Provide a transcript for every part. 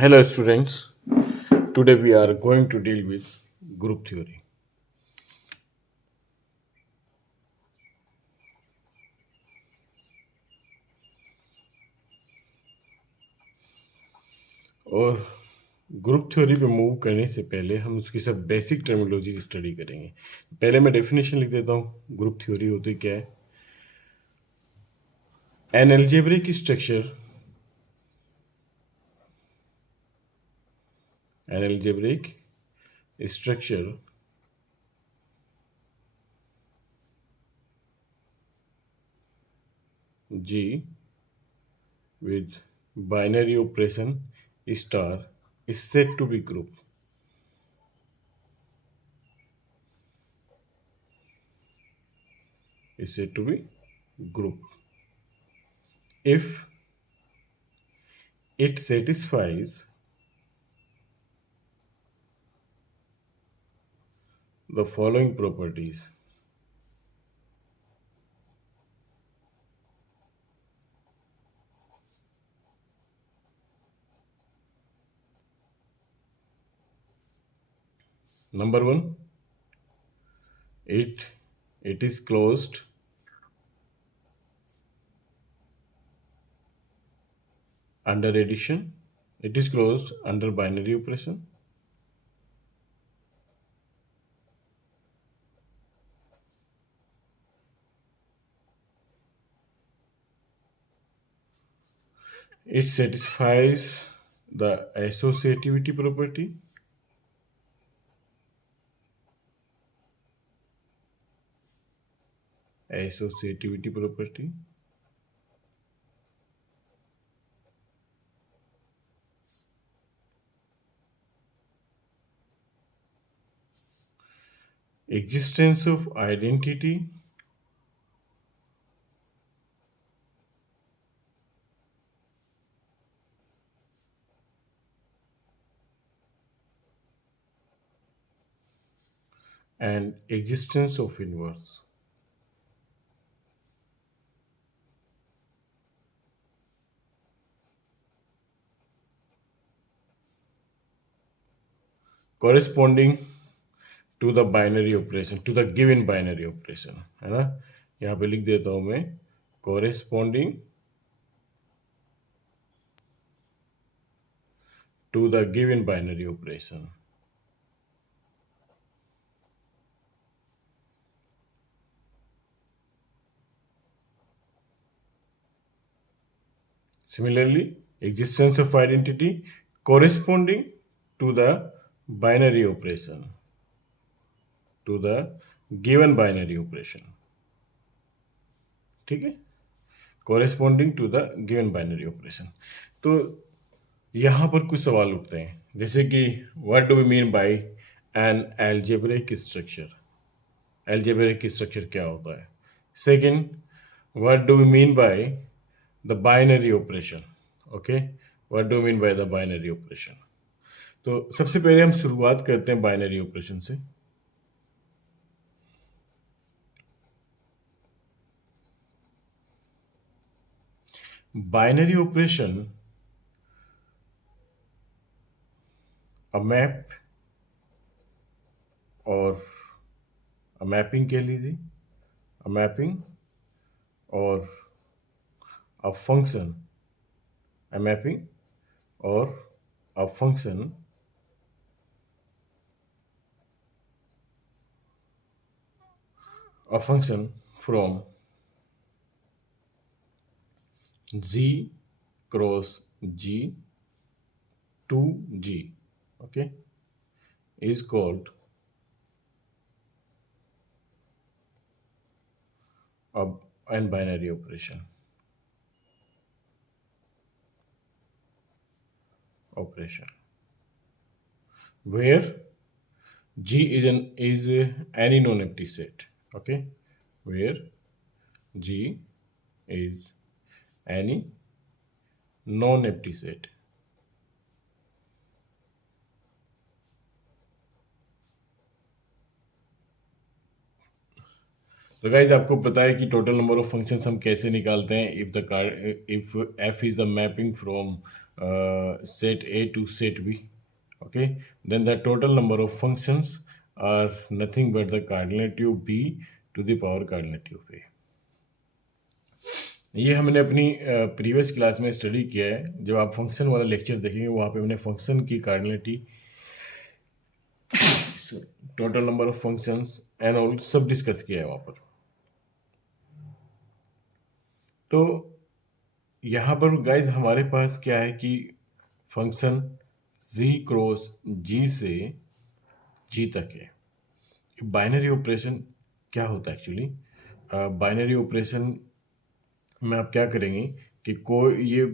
Hello, students. Today we are going to deal with group theory. और group theory पे move करने से पहले हम उसकी सब बेसिक टर्मिनोलॉजी स्टडी करेंगे। पहले मैं डेफिनेशन लिख देता हूँ। ग्रुप थ्योरी होती क्या है? N algebraic structure, an algebraic structure G with binary operation star is said to be group. Is said to be group if it satisfies the following properties. Number one, it it is closed under addition. It is closed under binary operation. It satisfies the associativity property. Associativity property. Existence of identity. And existence of inverse. Corresponding to the binary operation, to the given binary operation, है ना? यहाँ पे लिख देता हूँ मैं corresponding to the given binary operation. Similarly, existence of identity corresponding to the binary operation, to the given binary operation. ठीक है, corresponding to the given binary operation. तो यहाँ पर कुछ सवाल उठते हैं, जैसे कि what do we mean by an algebraic structure? Algebraic structure क्या होता है? Second, what do we mean by the binary operation? Okay, what do we mean by the binary operation? तो सबसे पहले हम शुरुआत करते हैं बाइनरी ऑपरेशन से। बाइनरी ऑपरेशन अ मैप और अ मैपिंग कह लीजिए, अ मैपिंग और अ फंक्शन, अ मैपिंग और a function from G cross G to G, okay, is called a an binary operation where G is any non-empty set, okay, where G is any non-empty set. तो guys आपको पता है कि total number of functions हम कैसे निकालते हैं if the if F is the mapping from set A to set B. Okay, then the total number of functions are nothing but the coordinative B to the power coordinative A. ये हमने अपनी previous class में study किया है। जब आप function वाला lecture देखेंगे वहाँ पे हमने फंक्शन की cardinality, total number of functions and all सब डिस्कस किया है वहाँ पर। तो यहाँ पर गाइज हमारे पास क्या है कि फंक्शन z क्रॉस g से g तक है। बाइनरी ऑपरेशन क्या होता है एक्चुअली? बाइनरी ऑपरेशन में आप क्या करेंगे कि कोई ये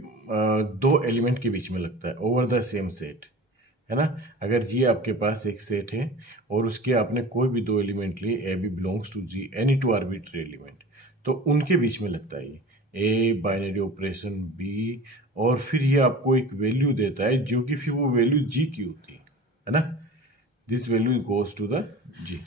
दो एलिमेंट के बीच में लगता है ओवर द सेम सेट, है ना। अगर जी आपके पास एक सेट है और उसके आपने कोई भी दो एलिमेंट लिए, A B belongs to G, any two arbitrary element, तो उनके बीच में लगता है ये ए बाइनरी ऑपरेशन बी, और फिर ये आपको एक वैल्यू देता है जो कि फिर वो वैल्यू जी की होती है ना। This value goes to the G.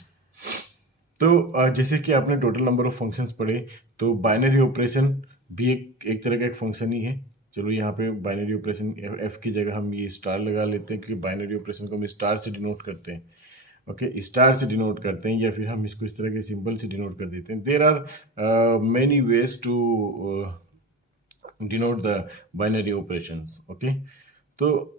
तो जैसे कि आपने टोटल नंबर ऑफ फंक्शंस पढ़े, तो बाइनरी ऑपरेशन भी एक तरह का एक फंक्शन ही है। चलो यहाँ पे बाइनरी ऑपरेशन एफ की जगह हम ये स्टार लगा लेते हैं, क्योंकि बाइनरी ऑपरेशन को हम स्टार से डिनोट करते हैं। ओके, स्टार से डिनोट करते हैं, या फिर हम इसको इस तरह के सिंबल से डिनोट कर देते हैं। There are many ways to denote the binary operations. Okay, तो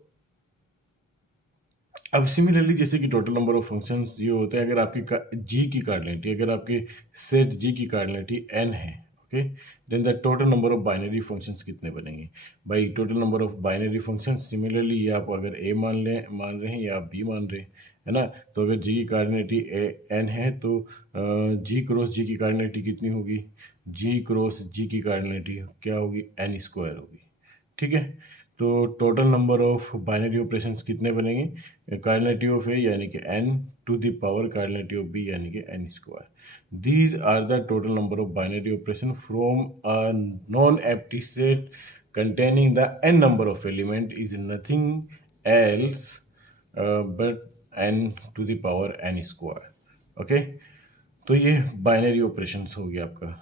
अब सिमिलरली जैसे कि टोटल नंबर ऑफ फंक्शंस ये होते हैं, अगर आपकी जी की कार्डिनलिटी, अगर आपके सेट जी की कार्डिनलिटी n है, okay, then the total number of binary functions कितने बनेंगे? भाई total number of binary functions similarly ये आप अगर a मान रहे हैं या आप b मान रहे हैं, है ना। तो अगर जी की कार्डिनलिटी n है तो जी क्रॉस जी की कार्डिनलिटी कितनी होगी? जी क्रॉस जी की कार्डिनलिटी क्या होगी? n स्क्वायर होगी। ठीक है, तो total number of binary operations कितने बनेंगे? कार्डिनलिटी ऑफ ए यानी कि n to the power cardinality of b यानी कि n square. These are the total number of binary operation from a non empty set containing the n number of element is nothing else but n to the power n square। Okay, तो ये binary operations हो गया आपका।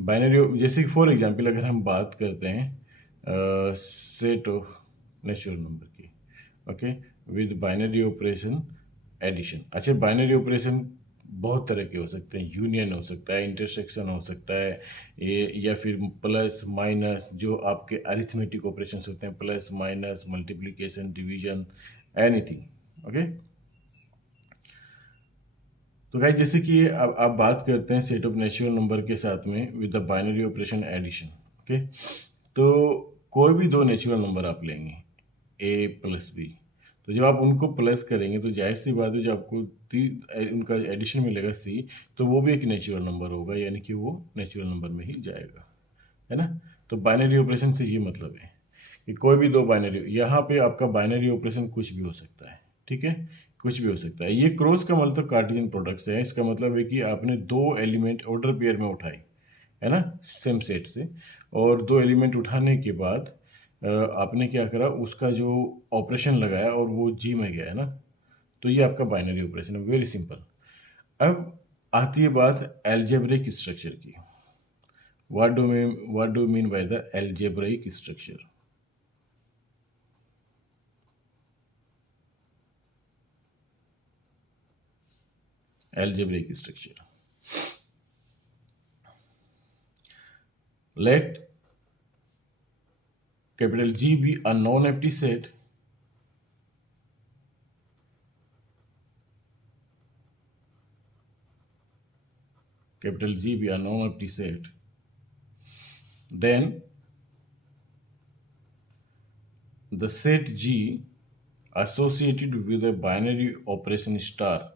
Binary जैसे कि for example अगर हम बात करते हैं सेट ऑफ नेचुरल नंबर की, okay, with binary operation addition. अच्छा, बाइनरी ऑपरेशन बहुत तरह के हो सकते हैं, यूनियन हो सकता है, इंटरसेक्शन हो सकता है, या फिर प्लस माइनस, जो आपके अरिथमेटिक ऑपरेशंस होते हैं, plus minus multiplication division anything. Okay, तो गाइस जैसे कि अब आप बात करते हैं सेट ऑफ नेचुरल नंबर के साथ में with the binary operation addition. Okay, तो कोई भी दो नेचुरल नंबर आप लेंगे a प्लस बी, तो जब आप उनको प्लस करेंगे तो जाहिर सी बात है जो आपको उनका एडिशन मिलेगा c, तो वो भी एक नेचुरल नंबर होगा, यानी कि वो नेचुरल नंबर में ही जाएगा, है ना। तो बाइनरी ऑपरेशन से ये मतलब है कि कोई भी दो बाइनरी, यहाँ पे आपका बाइनरी ऑपरेशन कुछ भी हो सकता है, ठीक है, कुछ भी हो सकता है। ये क्रॉस का मतलब कार्टेशियन प्रोडक्ट है, इसका मतलब है कि आपने दो एलिमेंट ऑर्डर पेयर में उठाए, है ना, सेम सेट से, और दो एलिमेंट उठाने के बाद आपने क्या करा, उसका जो ऑपरेशन लगाया और वो जी में गया, है ना। तो ये आपका बाइनरी ऑपरेशन है, वेरी सिंपल। अब आती है बात एल्जेब्रिक स्ट्रक्चर की। what do you mean by the algebraic structure? Algebraic structure, let capital G be a non-empty set capital G be a non-empty set, then the set G associated with a binary operation star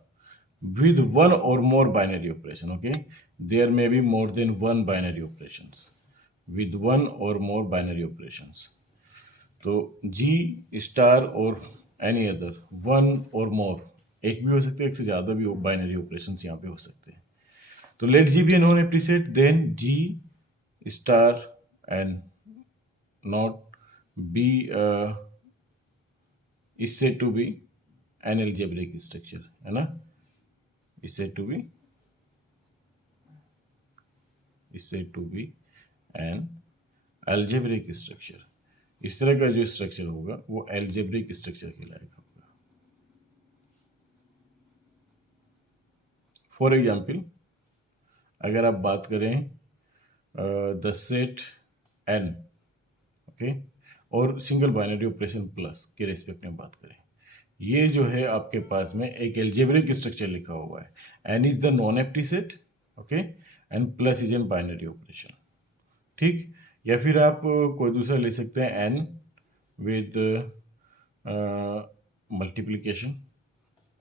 with one or more binary operation. Okay, there may be more than one binary operations, with one or more binary operations। तो जी star और any other, one और मोर, एक भी हो सकते हैं, एक से ज़्यादा भी बाइनरी ऑपरेशन यहाँ पे हो सकते हैं। तो let G be a non empty set, then G star and not be is said to be an algebraic structure, है ना, is said to be an algebraic structure। इस तरह का जो स्ट्रक्चर होगा वो एल्जेब्रिक स्ट्रक्चर कहलाएगा। फॉर एग्जाम्पल, अगर आप बात करें द सेट एन, ओके, और सिंगल बाइनरी ऑपरेशन प्लस के रेस्पेक्ट में बात करें, ये जो है आपके पास में एक एल्जेब्रिक स्ट्रक्चर लिखा हुआ है। N is the non empty set, okay, and plus is an binary operation, ठीक। या फिर आप कोई दूसरा ले सकते हैं, N with multiplication,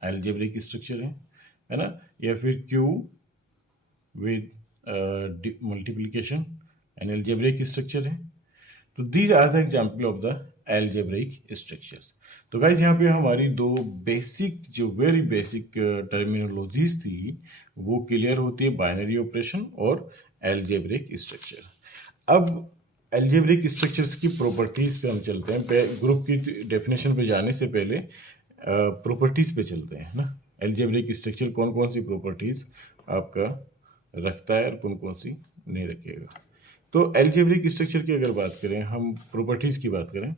algebraic structure है ना, या फिर Q with multiplication, an algebraic structure है। तो these are the example of the algebraic structures. तो गाइज यहाँ पे हमारी दो बेसिक, जो वेरी बेसिक टर्मिनोलॉजीज थी वो क्लियर होती है, बाइनरी ऑपरेशन और एल्जेब्रिक स्ट्रक्चर। अब एल्जेब्रिक स्ट्रक्चर्स की प्रॉपर्टीज पे हम चलते हैं। ग्रुप की डेफिनेशन पे जाने से पहले प्रॉपर्टीज पे चलते हैं ना। एल्जेब्रिक स्ट्रक्चर कौन कौन सी प्रॉपर्टीज आपका रखता है और कौन कौन सी नहीं रखेगा। तो एल्जेब्रिक स्ट्रक्चर की अगर बात करें, हम प्रॉपर्टीज की बात करें,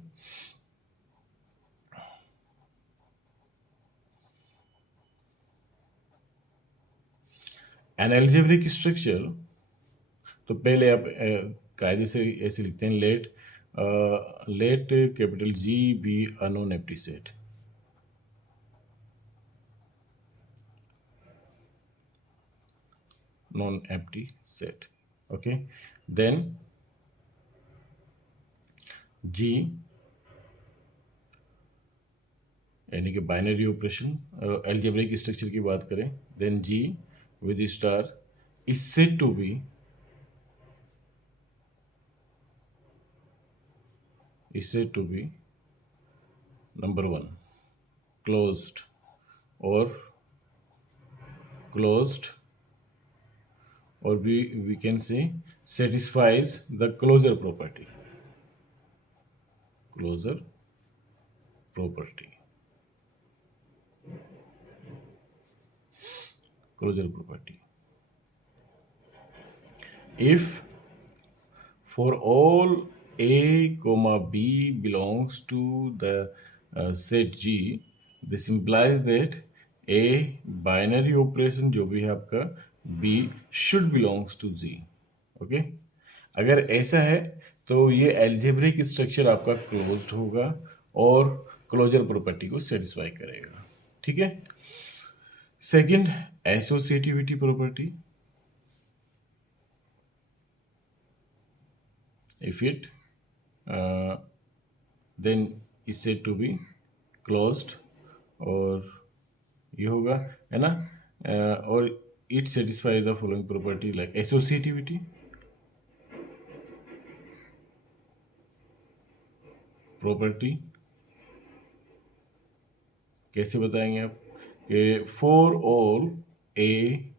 एन एल्जेब्रिक स्ट्रक्चर, तो पहले आप कायदे से ऐसे लिखते हैं, let capital G be a non empty set. Non empty set, okay, then G यानी कि बाइनरी ऑपरेशन, एल्जेब्रिक स्ट्रक्चर की बात करें, then G with star is said to be, number one, closed, or we can say satisfies the closure property, closure property, if for all a comma b belongs to the set G, this implies that a binary operation जो भी है आपका b should belongs to G, okay. अगर ऐसा है तो ये algebraic structure आपका क्लोज्ड होगा और क्लोजर प्रॉपर्टी को सेटिस्फाई करेगा, ठीक है। Second, associativity property, if it then is said to be closed, और ये होगा, है ना, और it satisfies the following property like associativity, property कैसे बताएंगे आप कि for all A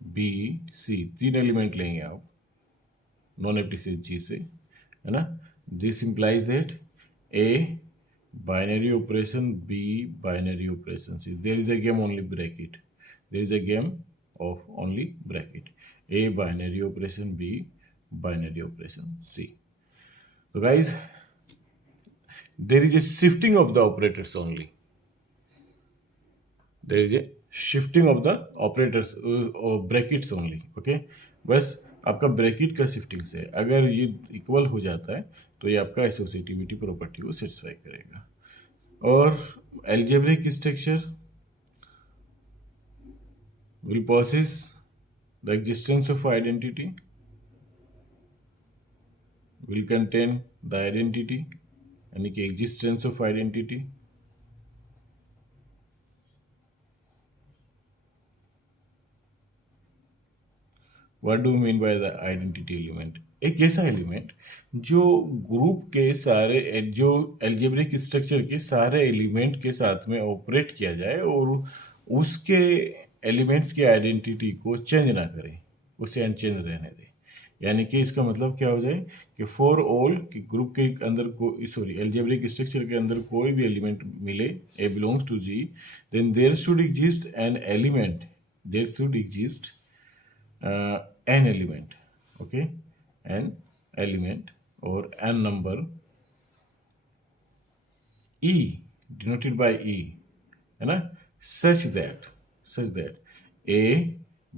B C, तीन एलिमेंट लेंगे आप नॉन एम्प्टी सेट जी से, है ना, this implies that A binary operation B binary operation C, there is a game only bracket, there is a game of only bracket, A binary operation B binary operation C. तो guys there is a shifting of the operators only, there is a shifting of the operators brackets only, okay। बस आपका bracket का shifting से अगर ये equal हो जाता है तो ये आपका एसोसिएटिविटी प्रॉपर्टी को सेटिस्फाई करेगा। और algebraic structure will possess the existence of identity, will contain the identity, यानी कि existence of identity, what do mean by the identity element, एक ऐसा एलिमेंट जो ग्रुप के सारे, जो एल्जेब्रिक स्ट्रक्चर के सारे एलिमेंट के साथ में ऑपरेट किया जाए और उसके एलिमेंट्स की आइडेंटिटी को चेंज ना करे, उसे अनचेंज रहने दे। यानी कि इसका मतलब क्या हो जाए कि फॉर ऑल कि ग्रुप के अंदर एल्जेब्रिक स्ट्रक्चर के अंदर कोई भी एलिमेंट मिले, A belongs to G, then there should exist an element, there should exist an element, okay, an element or an number E denoted by E, है ना, such that A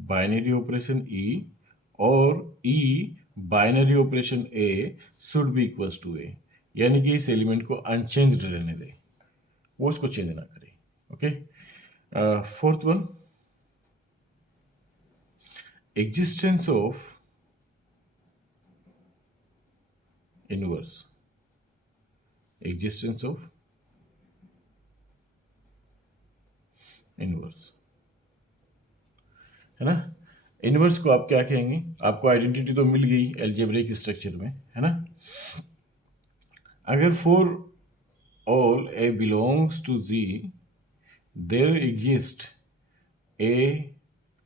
binary operation E और E binary operation A should be equals to A, यानी कि इस element को unchanged रहने दे, वो उसको चेंज ना करे. Okay. Fourth one, existence of inverse, existence of inverse, है ना. इनवर्स को आप क्या कहेंगे, आपको आइडेंटिटी तो मिल गई एल्जेब्रिक स्ट्रक्चर में, है ना. अगर for all A belongs to G there exist A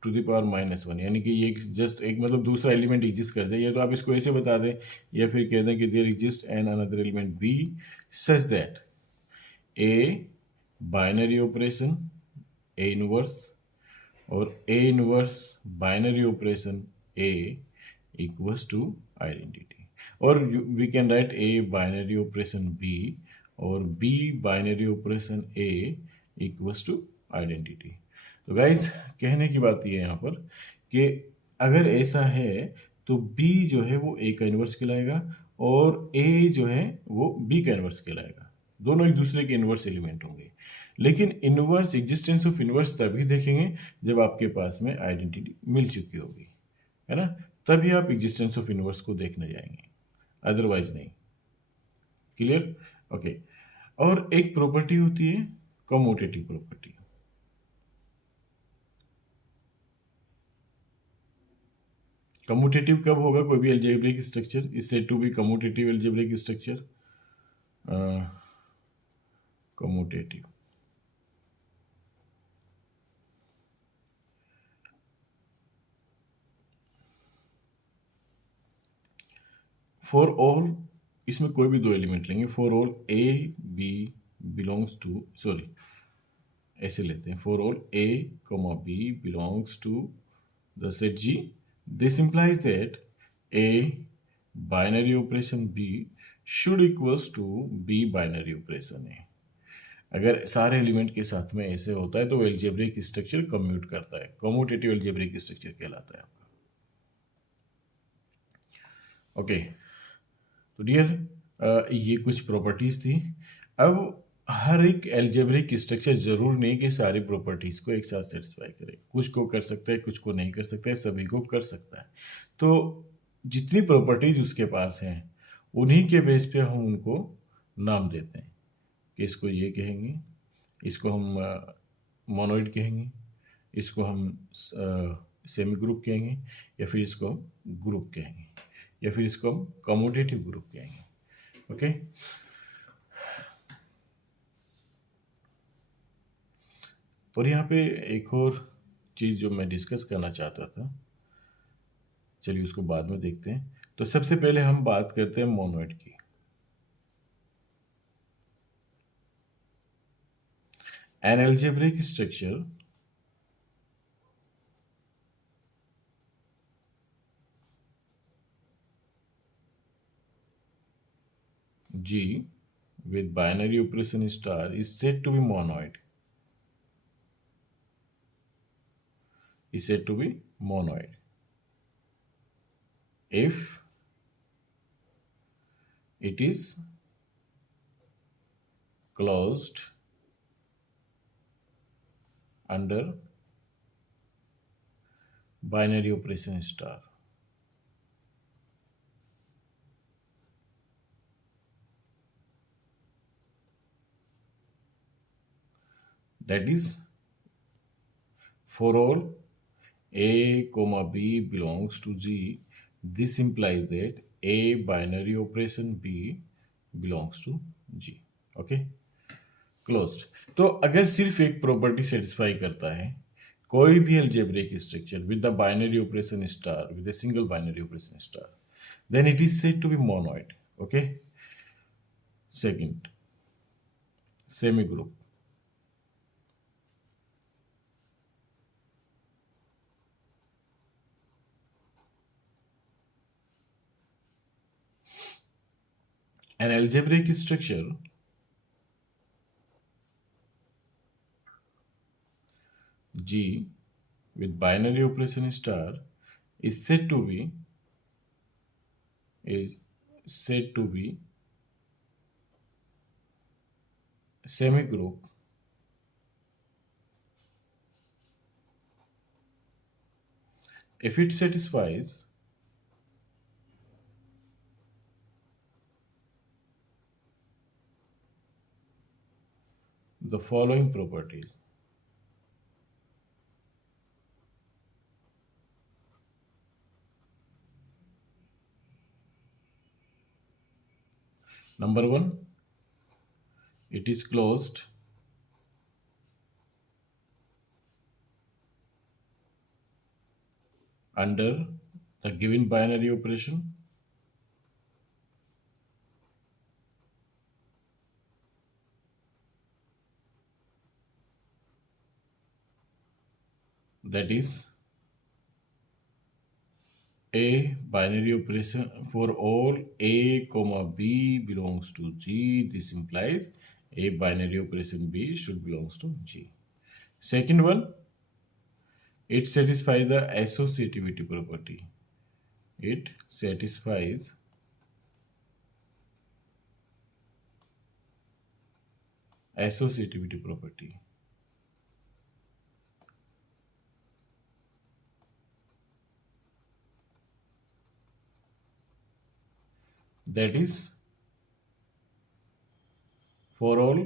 to the power -1, यानी कि ये जस्ट एक मतलब दूसरा एलिमेंट एग्जिस्ट कर जाए, या तो आप इसको ऐसे बता दें या फिर कह दें कि there exist an another element B such that A binary operation A inverse और A inverse binary operation A equals to identity, और we can write A binary operation B और B binary operation A equals to identity. तो guys कहने की बात ये है यहाँ पर कि अगर ऐसा है तो B जो है वो A का इन्वर्स कहलाएगा और A जो है वो B का इन्वर्स कहलाएगा, दोनों एक दूसरे के इन्वर्स एलिमेंट होंगे. लेकिन इन्वर्स, एग्जिस्टेंस ऑफ इन्वर्स तभी देखेंगे जब आपके पास में आइडेंटिटी मिल चुकी होगी, है ना, तभी आप एग्जिस्टेंस ऑफ इन्वर्स को देखने जाएंगे, अदरवाइज नहीं. क्लियर. ओके. और एक प्रॉपर्टी होती है कम्यूटेटिव प्रॉपर्टी. कम्यूटेटिव कब होगा कोई भी algebraic structure, is said to be commutative algebraic structure. Commutative for all, इसमें कोई भी दो एलिमेंट लेंगे, for all A B belongs to, sorry ऐसे लेते हैं, for all A comma B belongs to the set G, this implies that A binary operation B should equals to B binary operation A. अगर सारे element के साथ में ऐसे होता है तो वो एल्जेब्रिक स्ट्रक्चर कम्यूट करता है, कम्यूटेटिव एल्जेब्रिक स्ट्रक्चर कहलाता है आपका. ओके. तो डियर ये कुछ प्रॉपर्टीज थी. अब हर एक एल्जेब्रिक स्ट्रक्चर जरूर नहीं कि सारी प्रॉपर्टीज को एक साथ सेटिस्फाई करे, कुछ को कर सकता है, कुछ को नहीं कर सकता है, सभी को कर सकता है. तो जितनी प्रॉपर्टीज उसके पास हैं उन्हीं के बेस पे हम उनको नाम देते हैं कि इसको ये कहेंगे, इसको हम मोनोइड कहेंगे, इसको हम सेमी ग्रुप कहेंगे, या फिर इसको हम ग्रुप कहेंगे, या फिर इसको हम कम्यूटेटिव ग्रुप कहेंगे. ओके. और यहाँ पे एक और चीज़ जो मैं डिस्कस करना चाहता था, चलिए उसको बाद में देखते हैं. तो सबसे पहले हम बात करते हैं मोनोइड की. N algebraic structure G with binary operation star is said to be monoid. Is said to be monoid if it is closed under binary operation star. That is, for all A comma B belongs to G, this implies that A binary operation B belongs to G. Okay. Closed. तो अगर सिर्फ एक property satisfy करता है कोई भी algebraic structure with the binary operation star, with a single binary operation star, then it is said to be monoid. Okay. Second, semi group. An algebraic structure G with binary operation star is said to be is said to be semigroup if it satisfies the following properties. Number one, it is closed under the given binary operation. That is a binary operation for all a comma b belongs to G. This implies a binary operation b should belongs to G. Second one, it satisfies the associativity property. It satisfies associativity property. That is for all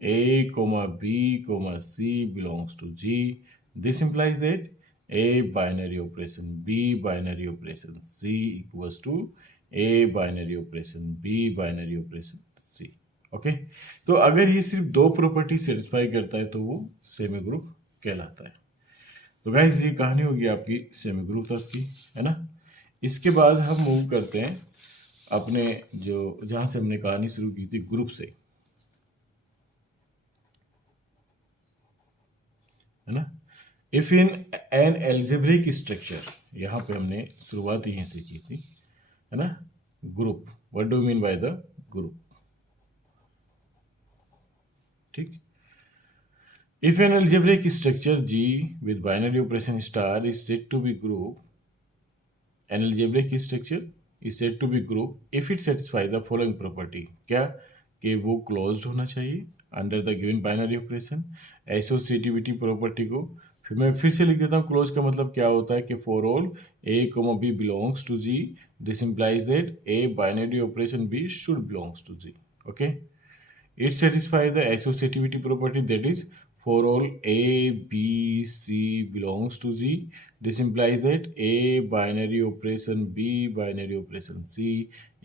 a comma b comma c belongs to G. This implies that a binary operation b binary operation c equals to a binary operation b binary operation c. Okay, तो अगर ये सिर्फ दो property satisfy करता है तो वो semi group कहलाता है। तो गाइस ये कहानी होगी आपकी सेमी ग्रुप तक की, है ना। इसके बाद हम मूव करते हैं अपने जो जहाँ से हमने कहानी शुरू की थी ग्रुप से, है ना। If in an algebraic structure, यहाँ पे हमने शुरुआत यहीं से की थी, है ना। Group, what do mean by the group, ठीक। If an algebraic structure G with binary operation star is said to be group, an algebraic structure is said to be group if it satisfies the following property. क्या, कि वो closed होना चाहिए under the given binary operation. Associativity property को फिर मैं फिर से लिख देता हूँ। क्लोज का मतलब क्या होता है कि for all A comma B belongs to G, this implies that A binary operation B should belongs to G. Okay, it satisfies the associativity property, that is for all a b c belongs to G. This implies that a binary operation b binary operation c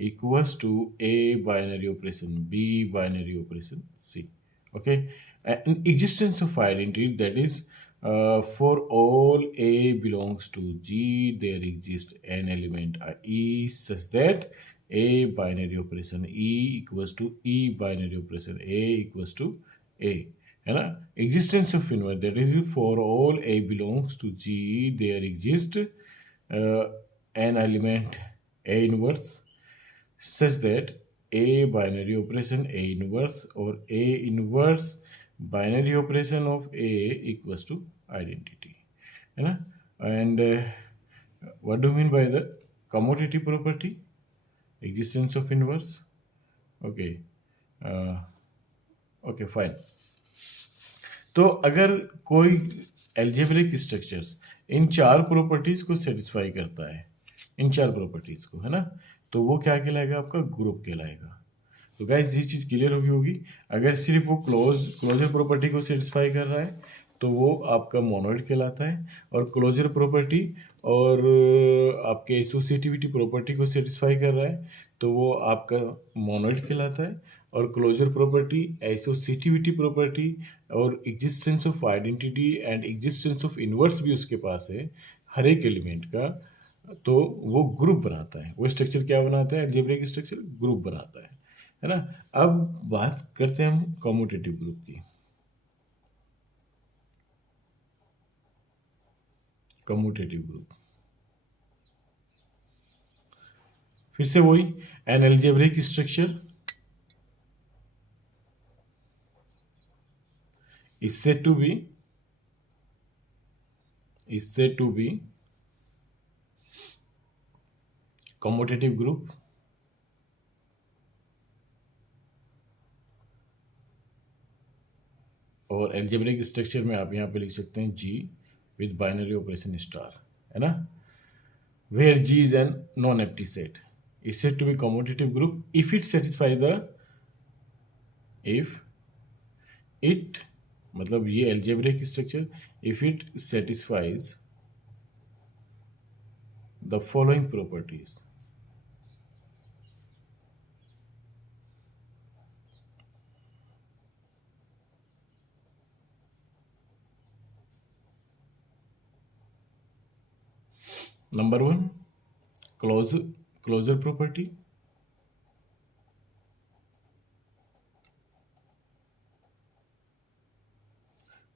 equals to a binary operation b binary operation c. Okay, an existence of identity, that is for all a belongs to G there exists an element E such that a binary operation E equals to E binary operation A equals to A, है ना। existence of inverse, that is for all A belongs to G there exists an element A inverse such that A binary operation A inverse or A inverse binary operation of A equals to identity, है ना। and what do you mean by the commutative property, existence of inverse, okay, okay fine. तो अगर कोई algebraic structures in चार properties को satisfy करता है, इन चार प्रॉपर्टीज को, है ना, तो वो क्या कहलाएगा, आपका ग्रुप कहलाएगा। तो गाइस ये चीज़ क्लियर होगी। अगर सिर्फ वो क्लोजर प्रॉपर्टी को सेटिस्फाई कर रहा है तो वो आपका मोनोइड कहलाता है, और क्लोजर प्रॉपर्टी और आपके एसोसिएटिविटी प्रॉपर्टी को सेटिस्फाई कर रहा है तो वो आपका मोनोइड कहलाता है, और क्लोजर प्रॉपर्टी, एसोसिएटिविटी प्रॉपर्टी और existence of identity and existence of inverse भी उसके पास है हर एक एलिमेंट का, तो वो ग्रुप बनाता है। वो स्ट्रक्चर क्या बनाता है, अलजेब्रिक स्ट्रक्चर ग्रुप बनाता है ना। अब बात करते हैं हम कम्यूटेटिव ग्रुप की। कम्यूटेटिव ग्रुप फिर से वही, N algebraic structure is said to be commutative group और एल्जेब्रिक स्ट्रक्चर में आप यहाँ पे लिख सकते हैं जी विद बाइनरी ऑपरेशन स्टार, है ना, where G is an non-empty set is said to be commutative group if it satisfies the if it मतलब ये algebraic structure if it satisfies the following properties. Number one, closure property.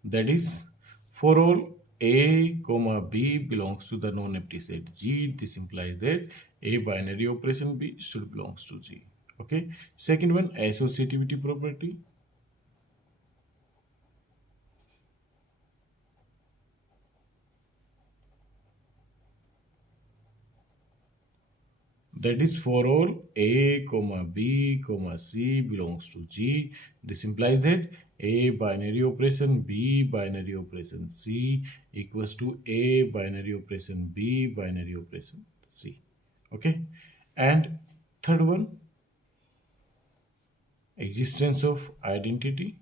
That is, for all A, comma B belongs to the non-empty set G, this implies that A binary operation B should belongs to G. Okay. Second one, associativity property. That is, for all A, comma B, comma C belongs to G. This implies that A binary operation B binary operation C equals to A binary operation B binary operation C. Okay. And third one, existence of identity.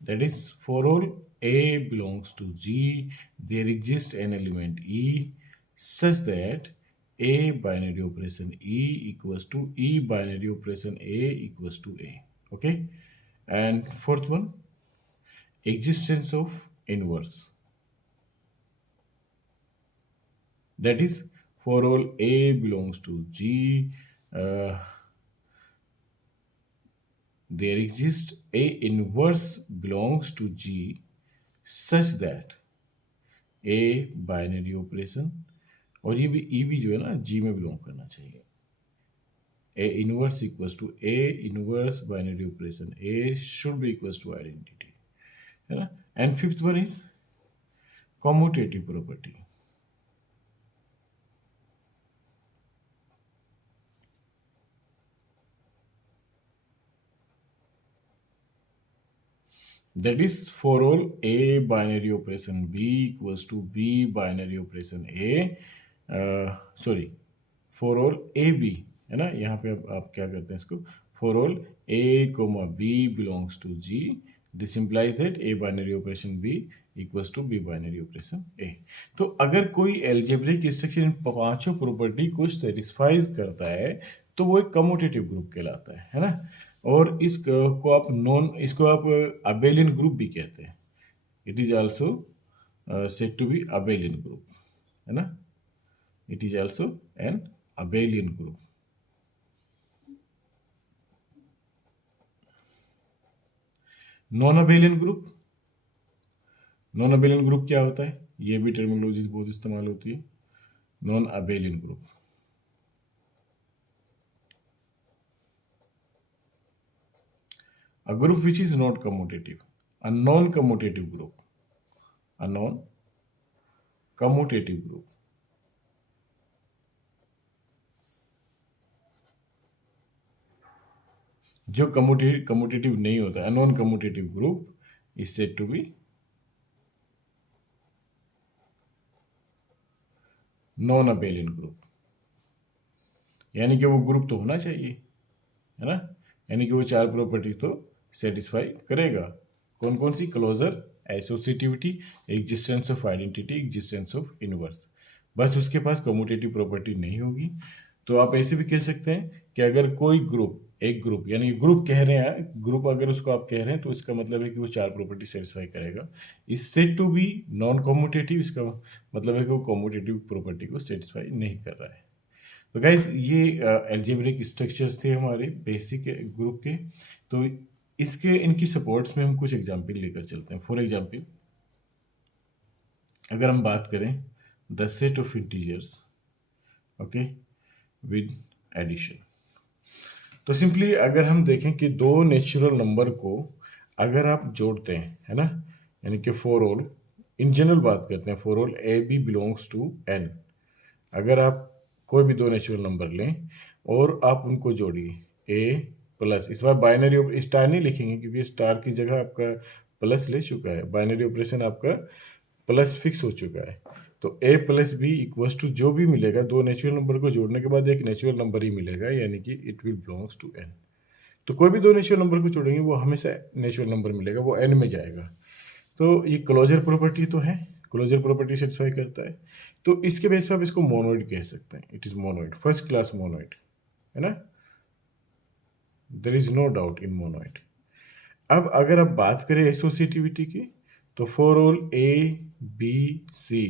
That is, for all A belongs to G, there exists an element E such that A binary operation E equals to E binary operation A equals to A. Okay. And fourth one, existence of inverse. That is, for all A belongs to G, there exists A inverse belongs to G such that A binary operation और ये भी ई भी जो है ना जी में belong करना चाहिए. A inverse equals to A inverse binary operation A should be equals to identity, है ना. And fifth one is commutative property. That is, for all A binary operation B equals to B binary operation A, sorry, for all A B, है ना, यहाँ पे अब आप क्या करते हैं इसको, for all A comma B belongs to G, this implies that A binary operation B equals to B binary operation A. तो अगर कोई algebraic structure इन पांचों प्रॉपर्टी को सेटिस्फाइज करता है तो वो एक कम्यूटेटिव ग्रुप कहलाता है ना. और इस को आप इसको आप अबेलियन ग्रुप भी कहते हैं. It is also said to be abelian group, है ना. It is also an abelian group. Non abelian group. Non abelian group क्या होता है, ये भी टर्मिनोलॉजी बहुत इस्तेमाल होती है. Non abelian group, a group which is not commutative, a non-commutative group, a non-commutative group. जो कम्यूटेटिव नहीं होता है, non commutative group is said to be non abelian group. यानी कि वो ग्रुप तो होना चाहिए, है ना, यानी कि वो चार प्रॉपर्टी तो सेटिस्फाई करेगा. कौन कौन सी, closure, associativity, existence of identity, existence of inverse. बस उसके पास कम्यूटेटिव प्रॉपर्टी नहीं होगी. तो आप ऐसे भी कह सकते हैं कि अगर कोई ग्रुप, एक ग्रुप, यानी ग्रुप कह रहे हैं, ग्रुप अगर उसको आप कह रहे हैं तो इसका मतलब है कि वो चार प्रॉपर्टी सेटिस्फाई करेगा. Is said to be non commutative, इसका मतलब है कि वो कम्यूटेटिव प्रॉपर्टी को सेटिस्फाई नहीं कर रहा है. तो गाइज ये एल्जेब्रिक स्ट्रक्चर्स थे हमारे बेसिक ग्रुप के. तो इसके इनकी सपोर्ट्स में हम कुछ एग्जाम्पल लेकर चलते हैं. फॉर एग्जाम्पल, अगर हम बात करें the set of integers, okay, with addition. तो सिंपली अगर हम देखें कि दो नेचुरल नंबर को अगर आप जोड़ते हैं, है ना, यानी कि फॉर ऑल, इन जनरल बात करते हैं, for all A B belongs to N. अगर आप कोई भी दो नेचुरल नंबर लें और आप उनको जोड़िए ए प्लस, इस बार बाइनरी स्टार नहीं लिखेंगे क्योंकि स्टार की जगह आपका प्लस ले चुका है, बाइनरी ऑपरेशन आपका प्लस फिक्स हो चुका है। तो ए प्लस बी इक्वल्स टू जो भी मिलेगा, दो नेचुरल नंबर को जोड़ने के बाद एक नेचुरल नंबर ही मिलेगा, यानी कि it will belongs to N. तो कोई भी दो नेचुरल नंबर को जोड़ेंगे वो हमेशा नेचुरल नंबर मिलेगा, वो एन में जाएगा। तो ये क्लोजर प्रॉपर्टी तो है, क्लोजर प्रॉपर्टी सेटिस्फाई करता है। तो इसके बेस पे आप इसको मोनोइड कह सकते हैं, it is monoid, first class monoid, है ना, there is no doubt in monoid. अब अगर आप बात करें एसोसिएटिविटी की, तो for all A B C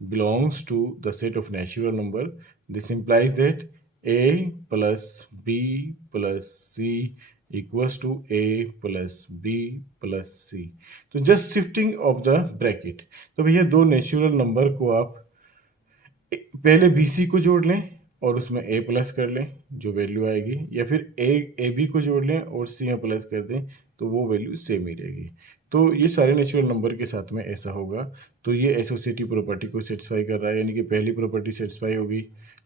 belongs to the set of natural number, this implies that A plus B plus C equals to A plus B plus C. तो just shifting of the bracket. तो भैया दो natural number को आप पहले B C को जोड़ लें और उसमें ए प्लस कर लें जो वैल्यू आएगी, या फिर ए बी को जोड़ लें और सी में प्लस कर दें तो वो वैल्यू सेम ही रहेगी। तो ये सारे नेचुरल नंबर के साथ में ऐसा होगा। तो ये एसोसिएटिव प्रॉपर्टी को सेटिस्फाई कर रहा है, यानी कि पहली प्रॉपर्टी सेटिस्फाई होगी,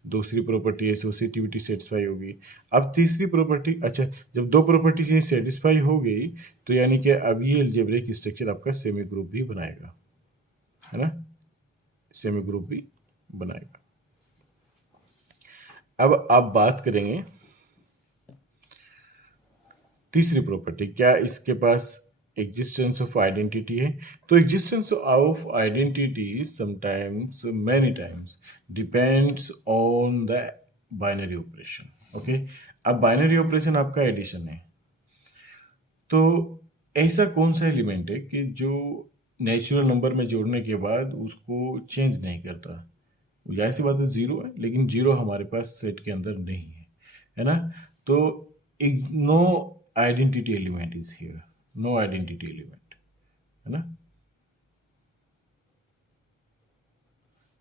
दूसरी प्रॉपर्टी एसोसिएटिविटी सेटिस्फाई होगी। अब तीसरी प्रॉपर्टी, अच्छा, जब दो प्रॉपर्टी ये सेटिस्फाई हो गई तो यानी कि अब ये अलजेब्रिक स्ट्रक्चर आपका सेमी ग्रुप भी बनाएगा, है ना, सेमी ग्रुप भी बनाएगा। अब आप बात करेंगे तीसरी प्रॉपर्टी, क्या इसके पास एग्जिस्टेंस ऑफ आइडेंटिटी है। तो existence of identity sometimes, many times depends on the binary operation. Okay, अब बाइनरी ऑपरेशन आपका एडिशन है, तो ऐसा कौन सा एलिमेंट है कि जो नेचुरल नंबर में जोड़ने के बाद उसको चेंज नहीं करता। जाहिर सी बात है जीरो है, लेकिन जीरो हमारे पास सेट के अंदर नहीं है ना। तो no identity element is here, no identity element, है ना,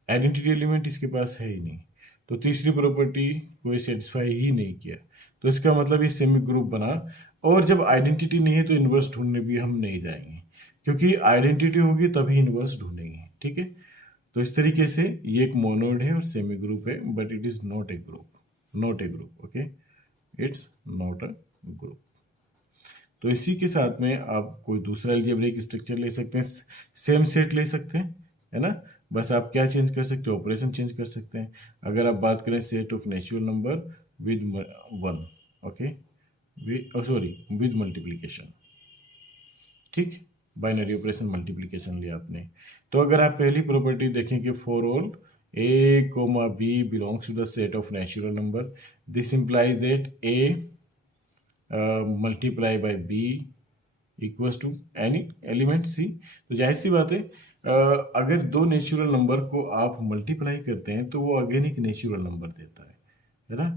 आइडेंटिटी एलिमेंट इसके पास है ही नहीं। तो तीसरी प्रॉपर्टी कोई सेटिस्फाई ही नहीं किया, तो इसका मतलब ये सेमी ग्रुप बना। और जब आइडेंटिटी नहीं है तो इन्वर्स ढूंढने भी हम नहीं जाएंगे, क्योंकि आइडेंटिटी होगी तभी इन्वर्स ढूंढेंगे, ठीक है। तो इस तरीके से ये एक मोनोड है और सेमी ग्रुप है, but it is not a group, not a group, okay, it's not a group. तो इसी के साथ में आप कोई दूसरा अलजेब्रिक स्ट्रक्चर ले सकते हैं, सेम सेट ले सकते हैं, है ना। बस आप क्या चेंज कर सकते हो, ऑपरेशन चेंज कर सकते हैं। अगर आप बात करें set of natural number with one, okay, with sorry with multiplication, ठीक, बाइनरी ऑपरेशन मल्टीप्लीकेशन लिया आपने। तो अगर आप पहली प्रॉपर्टी देखें कि for all A comma B belongs to the set of natural number, this implies that A multiply by B equals to any element C. तो जाहिर सी बात है, अगर दो नेचुरल नंबर को आप मल्टीप्लाई करते हैं तो वो अगेन एक नेचुरल नंबर देता है ना।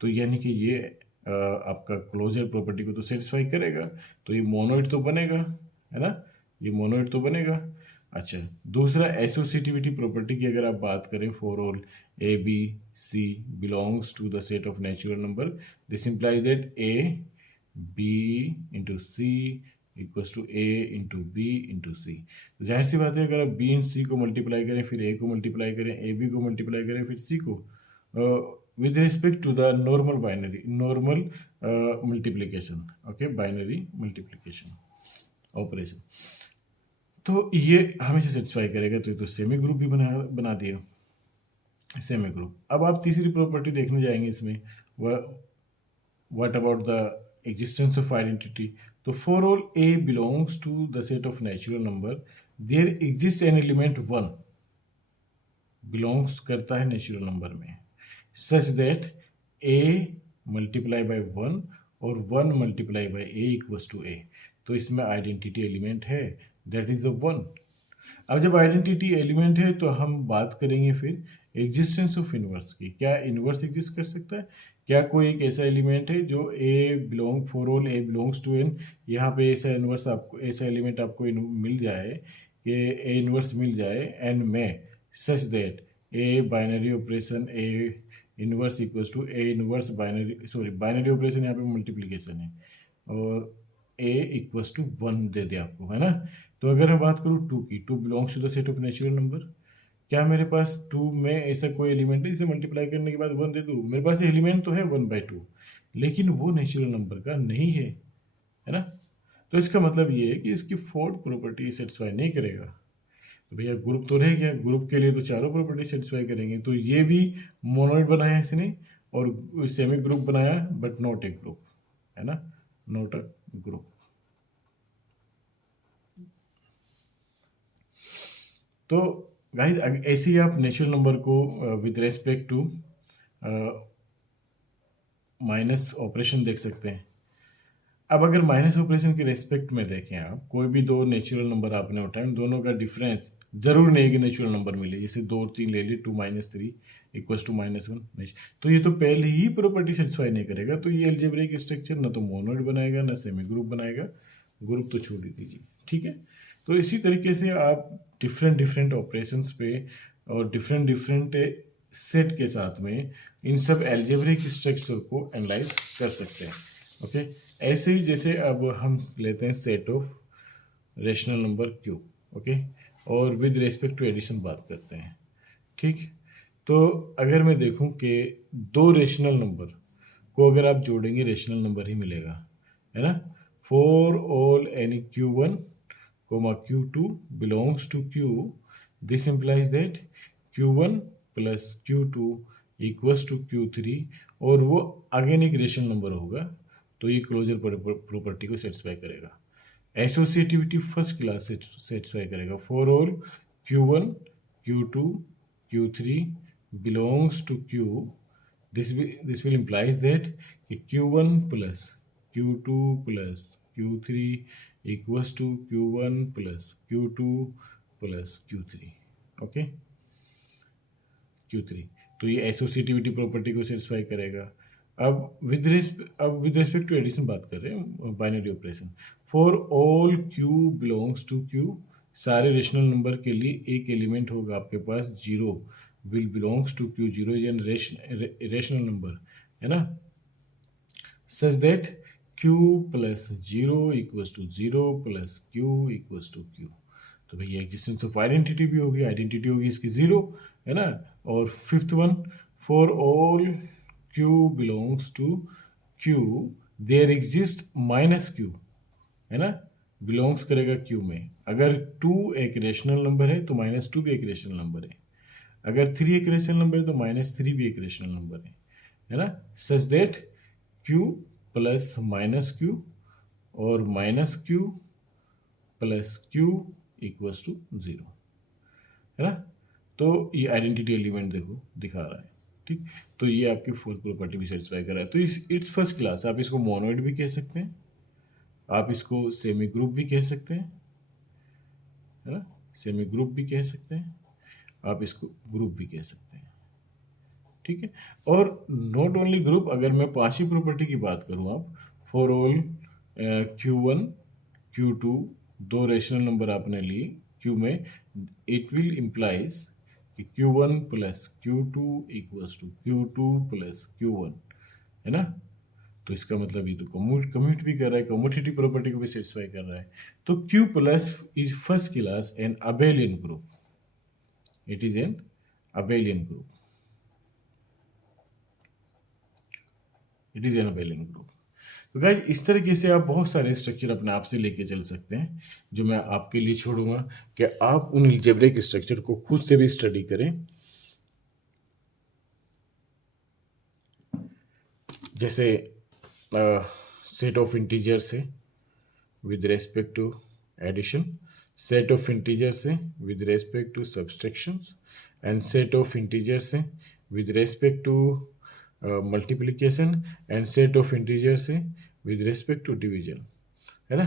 तो यानी कि ये आपका क्लोजर प्रॉपर्टी को तो सेटिस्फाई करेगा, तो ये मोनोइड तो बनेगा, है ना, ये मोनोइड तो बनेगा। अच्छा, दूसरा एसोसिएटिविटी प्रॉपर्टी की अगर आप बात करें, for all A B C belongs to the set of natural number, this implies that A B into C equals to A into B into C. तो जाहिर सी बात है, अगर आप बी इन सी को मल्टीप्लाई करें, फिर ए को मल्टीप्लाई करें, ए बी को मल्टीप्लाई करें, फिर सी को, with respect to the normal binary, normal multiplication, okay, binary multiplication operation, तो ये हमेशा सेटिस्फाई करेगा। तो ये तो सेमी ग्रुप भी बना दिया, सेमी ग्रुप। अब आप तीसरी प्रॉपर्टी देखने जाएंगे इसमें, what about the existence of identity. तो for all A belongs to the set of natural number, there exist an element one, belongs करता है नेचुरल नंबर में, such that A multiply by one और one multiply by A equals to A. तो इसमें identity element है, that is the one. अब जब identity element है तो हम बात करेंगे फिर एग्जिस्टेंस ऑफ इनवर्स की। क्या इनवर्स एग्जिस्ट कर सकता है, क्या कोई एक ऐसा एलिमेंट है जो A belong, for all A belongs to N, यहाँ पे ऐसा इनवर्स आपको, ऐसा एलिमेंट आपको मिल जाए कि ए इनवर्स मिल जाए एन में, such that A binary operation, A inverse equals to A inverse binary operation यहाँ पे मल्टीप्लीकेशन है, और ए इक्वल्स टू 1 दे दे आपको, है ना। तो अगर मैं बात करूँ टू की, two belongs to the set of natural number, क्या मेरे पास टू में ऐसा कोई एलिमेंट है इसे मल्टीप्लाई करने के बाद 1 दे दूँ? मेरे पास एलिमेंट तो है 1/2, लेकिन वो नेचुरल नंबर का नहीं है ना। तो इसका मतलब ये है कि इसकी फोर्थ प्रॉपर्टी सेटिस्फाई नहीं करेगा। तो भैया ग्रुप तो रह गया, ग्रुप के लिए तो चारों प्रॉपर्टी सेटिस्फाई करेंगे, तो ये भी मोनोइड बनाया है इसने और सेमी ग्रुप बनाया बट नॉट ए ग्रुप, है ना, नॉट अ ग्रुप। तो गाइस ऐसे ही आप नेचुरल नंबर को with respect to minus operation देख सकते हैं। अब अगर माइनस ऑपरेशन के रेस्पेक्ट में देखें, आप कोई भी दो नेचुरल नंबर आपने उठाए, दोनों का डिफरेंस जरूर नहीं कि नेचुरल नंबर मिले, जैसे 2 और 3 ले ली, 2 - 3 इक्वल्स टू -1 नहीं, तो ये तो पहले ही प्रॉपर्टी सेटिस्फाई नहीं करेगा। तो ये अलजेब्रिक स्ट्रक्चर ना तो मोनोइड बनाएगा ना सेमी ग्रुप बनाएगा, ग्रुप तो छोड़ ही दीजिए, ठीक है। तो इसी तरीके से आप डिफरेंट डिफरेंट ऑपरेशंस पे और डिफरेंट डिफरेंट सेट के साथ में इन सब अलजेब्रिक स्ट्रक्चर को एनालाइज कर सकते हैं। ओके, ऐसे ही जैसे अब हम लेते हैं set of rational number Q, okay, और विद रेस्पेक्ट टू एडिशन बात करते हैं, ठीक। तो अगर मैं देखूं कि दो रेशनल नंबर को अगर आप जोड़ेंगे रेशनल नंबर ही मिलेगा, है ना। For all any Q1, Q2 belongs to Q, this implies that Q1 plus Q2 equals to Q3, और वो अगेन एक रेशनल नंबर होगा, तो ये क्लोजर प्रॉपर्टी को सेटिस्फाई करेगा। एसोसिएटिविटी फर्स्ट क्लास सेटिस्फाई करेगा। For all Q1, Q2, Q3 belongs to Q, this will implies that Q1 plus Q2 plus Q3 equals to Q1 plus Q2 plus Q3, okay, Q3। तो ये associativity property को satisfy करेगा। अब with respect to addition बात कर रहे हैं, binary operation. For all Q belongs to Q, सारे रेशनल नंबर के लिए एक एलिमेंट होगा आपके पास 0 will belongs to Q, 0 is an rational number, है ना, such that Q plus 0 equals to 0 plus Q equals to Q। तो भाई एग्जिस्टेंस ऑफ आइडेंटिटी भी होगी, आइडेंटिटी होगी इसकी 0, है ना। और fifth one, for all Q belongs to Q there exist -Q, है ना, बिलोंग्स करेगा Q में। अगर 2 एक रेशनल नंबर है तो -2 भी एक रेशनल नंबर है, अगर 3 एक रेशनल नंबर है तो -3 भी एक रेशनल नंबर है ना, such that Q plus -Q और -Q plus Q equals to 0, है ना। तो ये आइडेंटिटी एलिमेंट देखो दिखा रहा है, ठीक। तो ये आपकी फोर्थ प्रॉपर्टी भी सेटिस्फाई कर रहा है। तो इट्स फर्स्ट क्लास। आप इसको मोनोइड भी कह सकते हैं, आप इसको सेमी ग्रुप भी कह सकते हैं, है ना, सेमी ग्रुप भी कह सकते हैं, आप इसको ग्रुप भी कह सकते हैं, ठीक है। और नॉट ओनली ग्रुप, अगर मैं पांचवी प्रॉपर्टी की बात करूं, आप फॉर ऑल Q1, Q2 दो रेशनल नंबर आपने लिए Q में, इट विल इम्प्लाइज कि Q1 plus Q2 equals to Q2 plus Q1, है ना। तो इसका मतलब ये तो कम्यूट भी कर रहा है, कम्यूटेटिव प्रॉपर्टी को भी सेटिस्फाई कर रहा है। तो Q plus is first class N abelian group, it is an abelian group, it is an abelian group. तो गाइज इस तरीके से आप बहुत सारे स्ट्रक्चर अपने आप से लेके चल सकते हैं, जो मैं आपके लिए छोड़ूंगा कि आप उन अलजेब्रिक स्ट्रक्चर को खुद से भी स्टडी करें। जैसे सेट ऑफ इंटीजर से with respect to addition, set of integer से with respect to subtractions, and set of integer से with respect to multiplication, and set of integer से विद रेस्पेक्ट टू डिवीजन, है ना।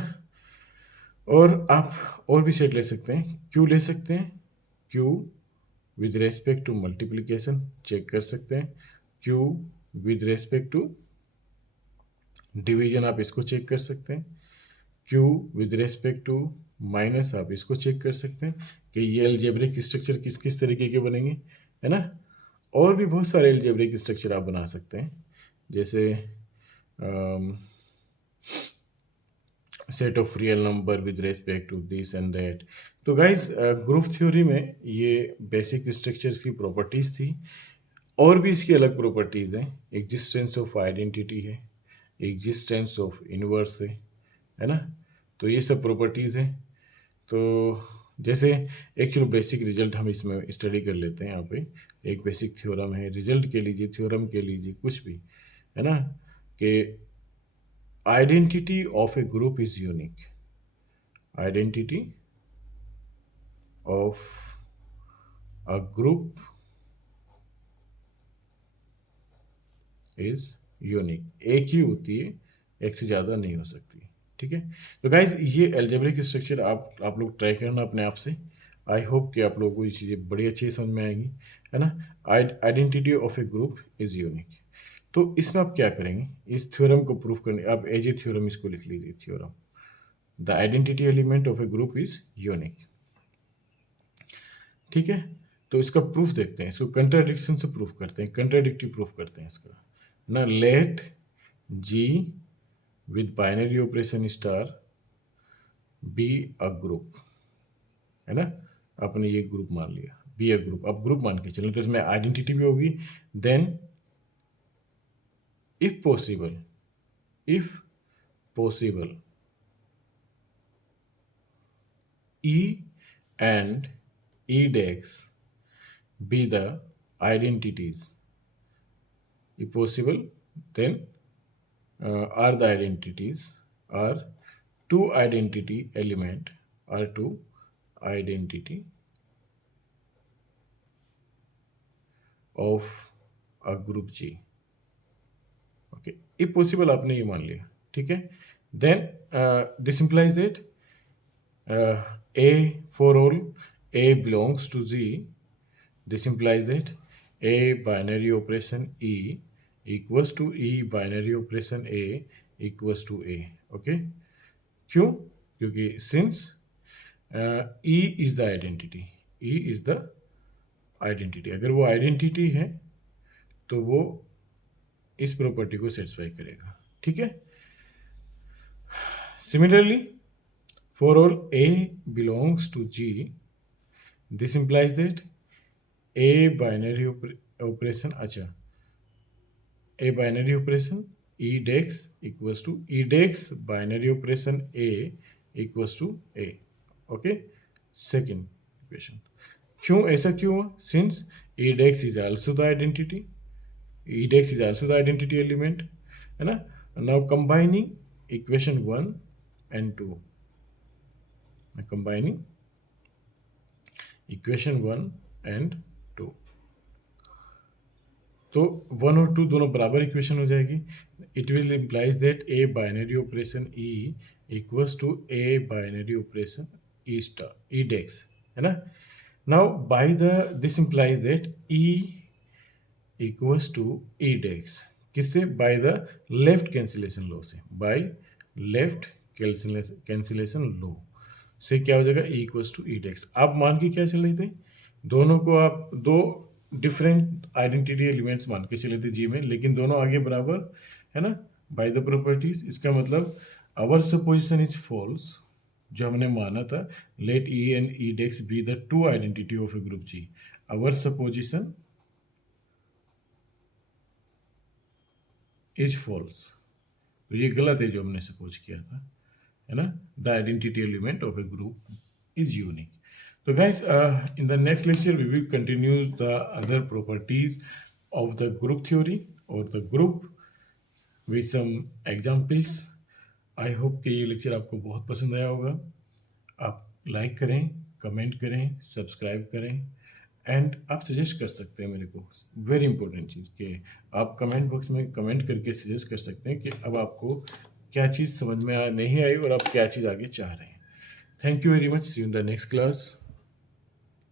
और आप और भी सेट ले सकते हैं, क्यू ले सकते हैं, Q with respect to multiplication check कर सकते हैं, Q with respect to division आप इसको चेक कर सकते हैं, Q with respect to minus आप इसको चेक कर सकते हैं कि ये अलजेब्रिक स्ट्रक्चर किस किस तरीके के बनेंगे, है ना। और भी बहुत सारे अलजेब्रिक स्ट्रक्चर आप बना सकते हैं, जैसे set of real number with respect to this and that. तो गाइस ग्रुप थ्योरी में ये बेसिक स्ट्रक्चर्स की प्रॉपर्टीज थी। और भी इसकी अलग प्रॉपर्टीज हैं, एग्जिस्टेंस ऑफ आइडेंटिटी है, एग्जिस्टेंस ऑफ इनवर्स है ना। तो ये सब प्रॉपर्टीज हैं। तो जैसे एक चलो बेसिक रिजल्ट हम इसमें स्टडी कर लेते हैं। यहाँ पे एक बेसिक थ्योरम है, रिजल्ट के लीजिए, थ्योरम के लीजिए, कुछ भी है ना, कि identity of a group is unique. Identity of a group is unique. एक ही होती है, एक से ज़्यादा नहीं हो सकती। ठीक है, तो गाइज ये अलजेब्रिक स्ट्रक्चर आप लोग ट्राई करना अपने आप से। आई होप कि आप लोगों को ये चीज़ें बड़ी अच्छी समझ में आएंगी, है ना। Identity of a group is unique. तो इसमें आप क्या करेंगे, इस थ्योरम को प्रूफ करने, आप एज ए थ्योरम इसको लिख लीजिए, theorem the identity element of a group is unique. ठीक है, तो इसका प्रूफ देखते हैं, इसको कंट्राडिक्शन से प्रूफ करते हैं, कंट्राडिक्टिव प्रूफ करते हैं इसका ना। Let G with binary operation star be a group, है ना। आपने ये ग्रुप मान लिया, बी अ ग्रुप, अब ग्रुप मान के चलो, तो इसमें आइडेंटिटी भी होगी। Then if possible E and eDex be the identities. If possible, then are the identities are two identity element or two identity of a group G. Okay, if possible आपने ये मान लिया, ठीक है। Then this implies that A for all A belongs to Z. This implies that A binary operation E equals to E binary operation A equals to A. Okay, क्यों? क्योंकि since E is the identity, E is the identity, अगर वो identity है तो वो इस property को satisfy करेगा। ठीक है, similarly for all A belongs to G, this implies that A binary operation, अच्छा, A binary operation eDex equals to eDex binary operation A equals to A. Okay, second equation, क्यों ऐसा क्यों हुआ? Since eDex is also the identity, eDex is also the identity element, है ना। Now combining equation 1 and 2, combining equation 1 and 2, तो 1 और 2 दोनों बराबर इक्वेशन हो जाएगी। It will implies that A binary operation E equals to A binary operation E star E dash, है ना। Now by the this implies that E equals to E dash, किससे? By the left cancellation law से, by left cancellation law से क्या हो जाएगा? E equals to E dash. आप मान के क्या चल रहे थे? दोनों को आप दो डिफरेंट आइडेंटिटी एलिमेंट्स मान के चले थे जी में, लेकिन दोनों आगे बराबर, है ना, बाय द प्रॉपर्टीज। इसका मतलब आवर सपोजिशन इज फॉल्स, जो हमने माना था, let E and E dash be the two identity of a group G. Our supposition is false, तो ये गलत है जो हमने सपोज किया था, है ना। The identity element of a group is unique. So guys, in the next lecture we will continue the other properties of the group theory or the group with some examples. I hope कि ये lecture आपको बहुत पसंद आया होगा। आप like करें, comment करें, सब्सक्राइब करें एंड आप सजेस्ट कर सकते हैं मेरे को। वेरी इंपॉर्टेंट चीज़ कि आप कमेंट बॉक्स में कमेंट करके सजेस्ट कर सकते हैं कि अब आपको क्या चीज़ समझ में नहीं आई और आप क्या चीज़ आगे चाह रहे हैं। Thank you very much. See you in the next class.